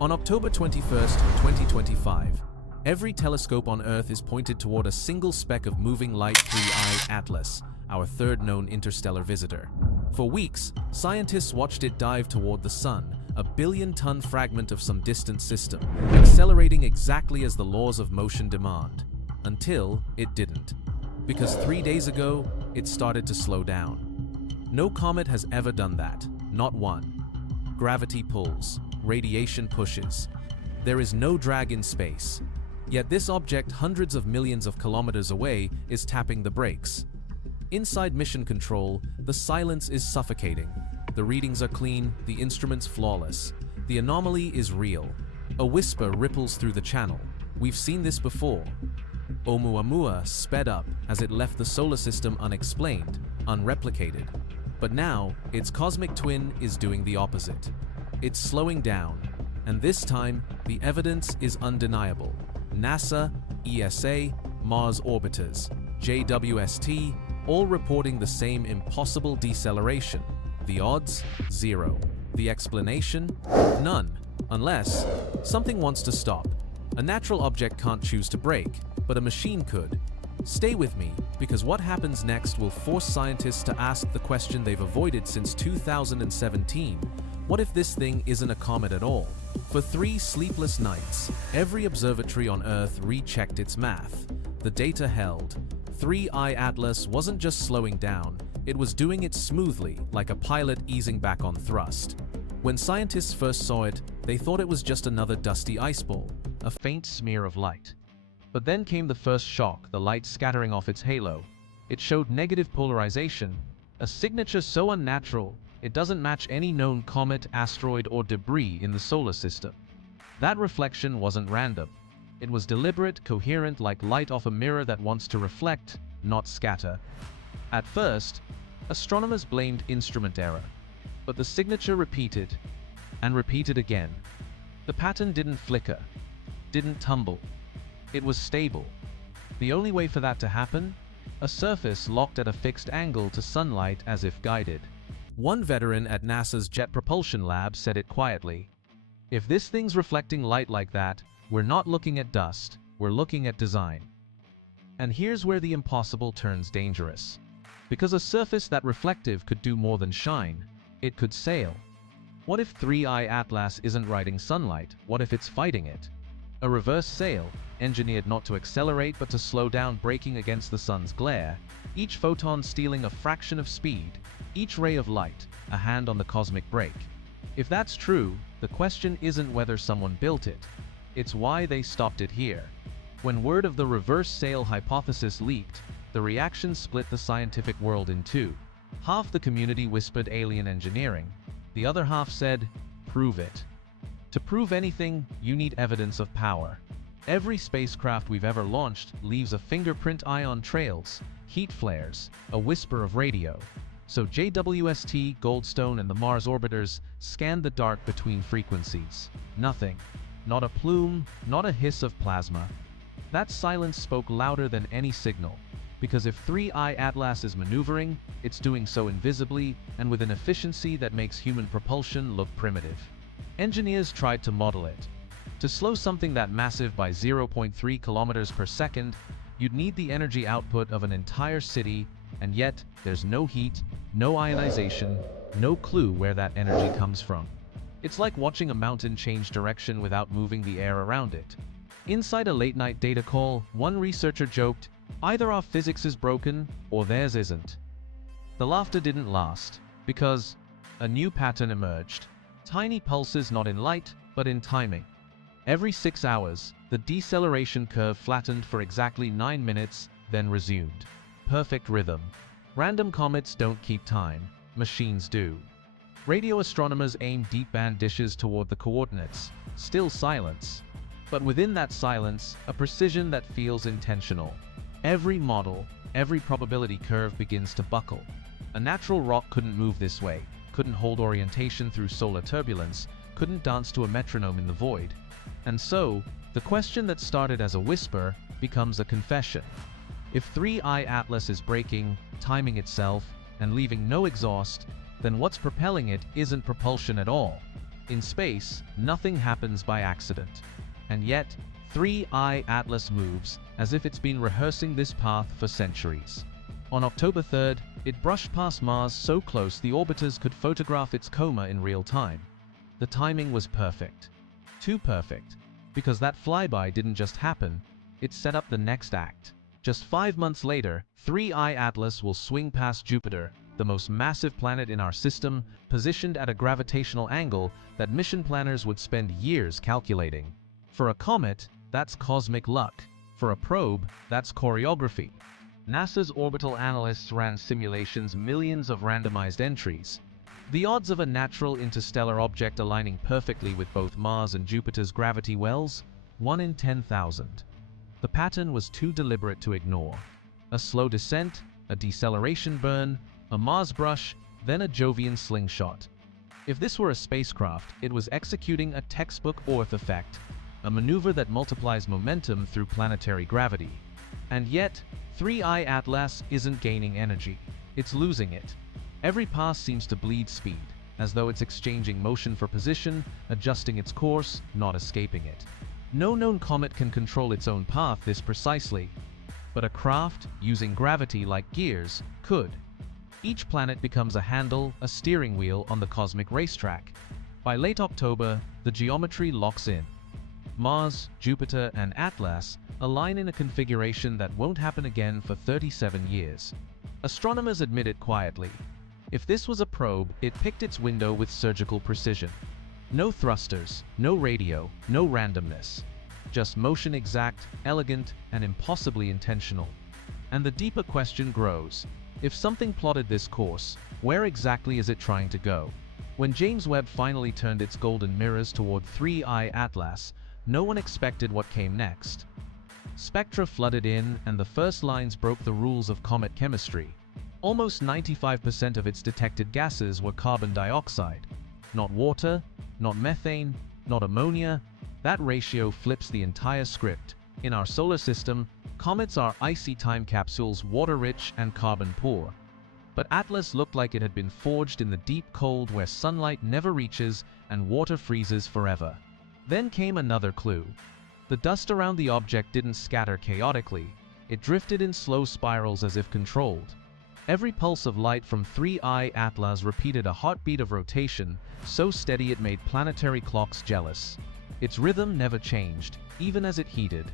On October 21st, 2025, every telescope on Earth is pointed toward a single speck of moving light 3I Atlas, our third known interstellar visitor. For weeks, scientists watched it dive toward the Sun, a billion-ton fragment of some distant system, accelerating exactly as the laws of motion demand. Until it didn't. Because 3 days ago, it started to slow down. No comet has ever done that, not one. Gravity pulls, radiation pushes. There is no drag in space. Yet this object hundreds of millions of kilometers away is tapping the brakes. Inside mission control, the silence is suffocating. The readings are clean, the instruments flawless. The anomaly is real. A whisper ripples through the channel. We've seen this before. ʻOumuamua sped up as it left the solar system unexplained, unreplicated. But now, its cosmic twin is doing the opposite. It's slowing down, and this time, the evidence is undeniable. NASA, ESA, Mars orbiters, JWST, all reporting the same impossible deceleration. The odds? Zero. The explanation? None. Unless something wants to stop. A natural object can't choose to brake, but a machine could. Stay with me, because what happens next will force scientists to ask the question they've avoided since 2017. What if this thing isn't a comet at all? For 3 sleepless nights, every observatory on Earth rechecked its math. The data held. 3I Atlas wasn't just slowing down, it was doing it smoothly, like a pilot easing back on thrust. When scientists first saw it, they thought it was just another dusty ice ball, a faint smear of light. But then came the first shock, the light scattering off its halo. It showed negative polarization, a signature so unnatural, it doesn't match any known comet, asteroid, or debris in the solar system. That reflection wasn't random. It was deliberate, coherent, like light off a mirror that wants to reflect, not scatter. At first, astronomers blamed instrument error. But the signature repeated, and repeated again. The pattern didn't flicker, didn't tumble. It was stable. The only way for that to happen? A surface locked at a fixed angle to sunlight as if guided. One veteran at NASA's Jet Propulsion Lab said it quietly. If this thing's reflecting light like that, we're not looking at dust, we're looking at design. And here's where the impossible turns dangerous. Because a surface that reflective could do more than shine, it could sail. What if 3I Atlas isn't riding sunlight? What if it's fighting it? A reverse sail, engineered not to accelerate but to slow down, braking against the sun's glare, each photon stealing a fraction of speed, each ray of light, a hand on the cosmic brake. If that's true, the question isn't whether someone built it, it's why they stopped it here. When word of the reverse sail hypothesis leaked, the reaction split the scientific world in two. Half the community whispered alien engineering, the other half said, prove it. To prove anything, you need evidence of power. Every spacecraft we've ever launched leaves a fingerprint, ion trails, heat flares, a whisper of radio. So JWST, Goldstone, and the Mars orbiters scanned the dark between frequencies. Nothing. Not a plume, not a hiss of plasma. That silence spoke louder than any signal. Because if 3I Atlas is maneuvering, it's doing so invisibly and with an efficiency that makes human propulsion look primitive. Engineers tried to model it. To slow something that massive by 0.3 kilometers per second, you'd need the energy output of an entire city, and yet there's no heat, no ionization, no clue where that energy comes from. It's like watching a mountain change direction without moving the air around it. Inside a late-night data call, one researcher joked, "Either our physics is broken, or theirs isn't." The laughter didn't last, because a new pattern emerged. Tiny pulses not in light, but in timing. Every 6 hours, the deceleration curve flattened for exactly 9 minutes, then resumed. Perfect rhythm. Random comets don't keep time, machines do. Radio astronomers aim deep band dishes toward the coordinates, still silence. But within that silence, a precision that feels intentional. Every model, every probability curve begins to buckle. A natural rock couldn't move this way, couldn't hold orientation through solar turbulence, couldn't dance to a metronome in the void. And so, the question that started as a whisper becomes a confession. If 3I Atlas is braking, timing itself, and leaving no exhaust, then what's propelling it isn't propulsion at all. In space, nothing happens by accident. And yet, 3I Atlas moves as if it's been rehearsing this path for centuries. On October 3rd, it brushed past Mars so close the orbiters could photograph its coma in real time. The timing was perfect. Too perfect, because that flyby didn't just happen, it set up the next act. Just 5 months later, 3I Atlas will swing past Jupiter, the most massive planet in our system, positioned at a gravitational angle that mission planners would spend years calculating. For a comet, that's cosmic luck. For a probe, that's choreography. NASA's orbital analysts ran simulations, millions of randomized entries. The odds of a natural interstellar object aligning perfectly with both Mars and Jupiter's gravity wells? 1 in 10,000. The pattern was too deliberate to ignore. A slow descent, a deceleration burn, a Mars brush, then a Jovian slingshot. If this were a spacecraft, it was executing a textbook Orth effect, a maneuver that multiplies momentum through planetary gravity. And yet, 3I Atlas isn't gaining energy, it's losing it. Every pass seems to bleed speed, as though it's exchanging motion for position, adjusting its course, not escaping it. No known comet can control its own path this precisely, but a craft, using gravity like gears, could. Each planet becomes a handle, a steering wheel on the cosmic racetrack. By late October, the geometry locks in. Mars, Jupiter, and Atlas align in a configuration that won't happen again for 37 years. Astronomers admit it quietly. If this was a probe, it picked its window with surgical precision. No thrusters, no radio, no randomness. Just motion exact, elegant, and impossibly intentional. And the deeper question grows. If something plotted this course, where exactly is it trying to go? When James Webb finally turned its golden mirrors toward 3I Atlas, no one expected what came next. Spectra flooded in, and the first lines broke the rules of comet chemistry. Almost 95% of its detected gases were carbon dioxide. Not water, not methane, not ammonia. That ratio flips the entire script. In our solar system, comets are icy time capsules, water-rich and carbon-poor. But Atlas looked like it had been forged in the deep cold where sunlight never reaches and water freezes forever. Then came another clue. The dust around the object didn't scatter chaotically. It drifted in slow spirals as if controlled. Every pulse of light from 3I Atlas repeated a heartbeat of rotation, so steady it made planetary clocks jealous. Its rhythm never changed, even as it heated.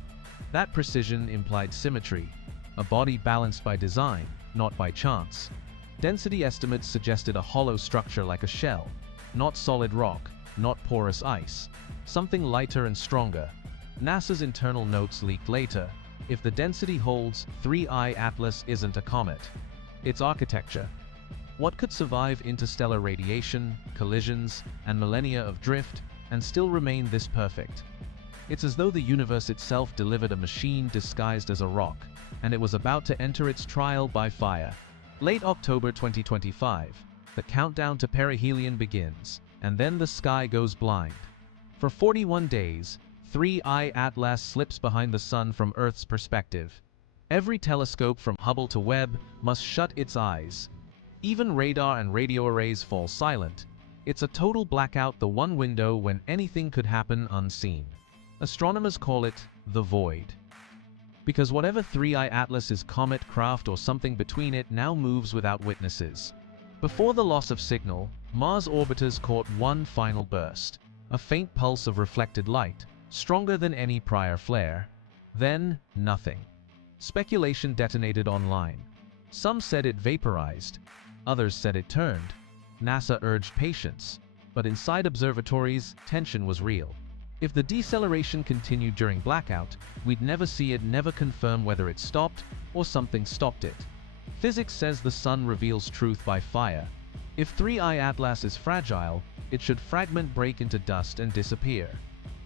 That precision implied symmetry, a body balanced by design, not by chance. Density estimates suggested a hollow structure like a shell, not solid rock, not porous ice, something lighter and stronger. NASA's internal notes leaked later. If the density holds, 3I Atlas isn't a comet. It's architecture. What could survive interstellar radiation, collisions, and millennia of drift, and still remain this perfect? It's as though the universe itself delivered a machine disguised as a rock, and it was about to enter its trial by fire. Late October 2025, the countdown to perihelion begins, and then the sky goes blind. For 41 days, 3I Atlas slips behind the sun from Earth's perspective. Every telescope from Hubble to Webb must shut its eyes. Even radar and radio arrays fall silent. It's a total blackout, the one window when anything could happen unseen. Astronomers call it the void. Because whatever 3I Atlas is, comet, craft, or something between it, now moves without witnesses. Before the loss of signal, Mars orbiters caught one final burst, a faint pulse of reflected light, stronger than any prior flare. Then, nothing. Speculation detonated online. Some said it vaporized, others said it turned. NASA urged patience, but inside observatories, tension was real. If the deceleration continued during blackout, we'd never see it, never confirm whether it stopped or something stopped it. Physics says the sun reveals truth by fire. If 3I Atlas is fragile, it should fragment, break into dust, and disappear.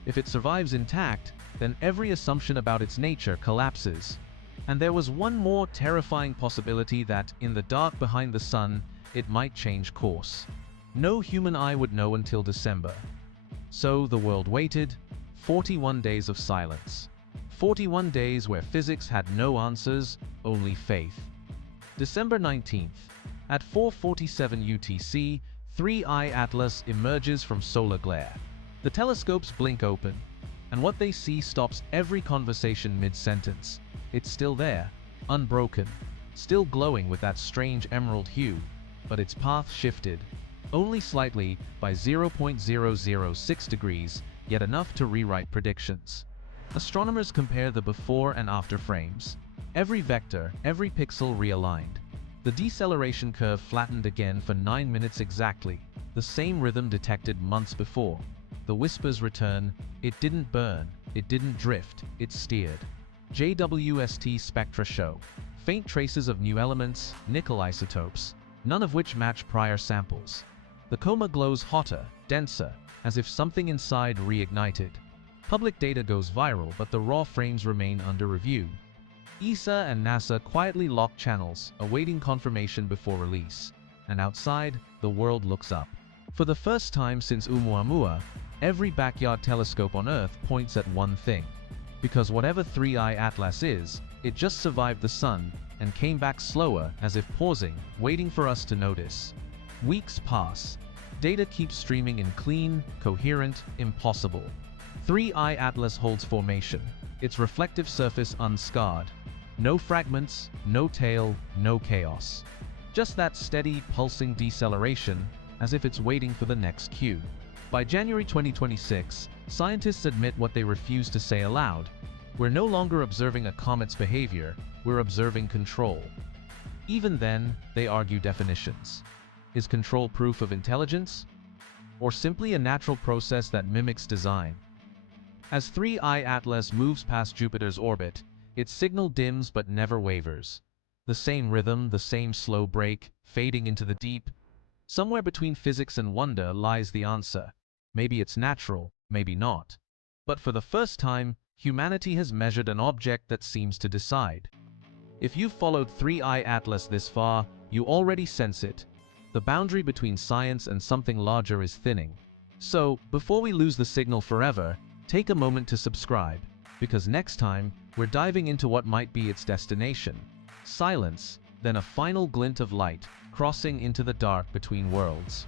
If it survives intact, then every assumption about its nature collapses. And there was one more terrifying possibility, that, in the dark behind the sun, it might change course. No human eye would know until December. So the world waited, 41 days of silence. 41 days where physics had no answers, only faith. December 19th. At 4:47 UTC, 3-eye atlas emerges from solar glare. The telescopes blink open, and what they see stops every conversation mid-sentence. It's still there, unbroken, still glowing with that strange emerald hue, but its path shifted, only slightly, by 0.006 degrees, yet enough to rewrite predictions. Astronomers compare the before and after frames. Every vector, every pixel realigned. The deceleration curve flattened again for 9 minutes exactly, the same rhythm detected months before. The whispers return. It didn't burn, it didn't drift, it steered. JWST spectra show faint traces of new elements, nickel isotopes, none of which match prior samples. The coma glows hotter, denser, as if something inside reignited. Public data goes viral, but the raw frames remain under review. ESA and NASA quietly lock channels, awaiting confirmation before release. And outside, the world looks up. For the first time since ʻOumuamua, every backyard telescope on Earth points at one thing. Because whatever 3-eye atlas is, it just survived the sun and came back slower, as if pausing, waiting for us to notice. Weeks pass. Data keeps streaming in clean, coherent, impossible. 3-eye atlas holds formation, its reflective surface unscarred. No fragments, no tail, no chaos. Just that steady, pulsing deceleration, as if it's waiting for the next cue. By January 2026, scientists admit what they refuse to say aloud. We're no longer observing a comet's behavior, we're observing control. Even then, they argue definitions. Is control proof of intelligence? Or simply a natural process that mimics design? As 3-eye atlas moves past Jupiter's orbit, its signal dims but never wavers. The same rhythm, the same slow break, fading into the deep. Somewhere between physics and wonder lies the answer. Maybe it's natural, maybe not. But for the first time, humanity has measured an object that seems to decide. If you've followed 3-eye atlas this far, you already sense it. The boundary between science and something larger is thinning. So, before we lose the signal forever, take a moment to subscribe, because next time, we're diving into what might be its destination. Silence, then a final glint of light, crossing into the dark between worlds.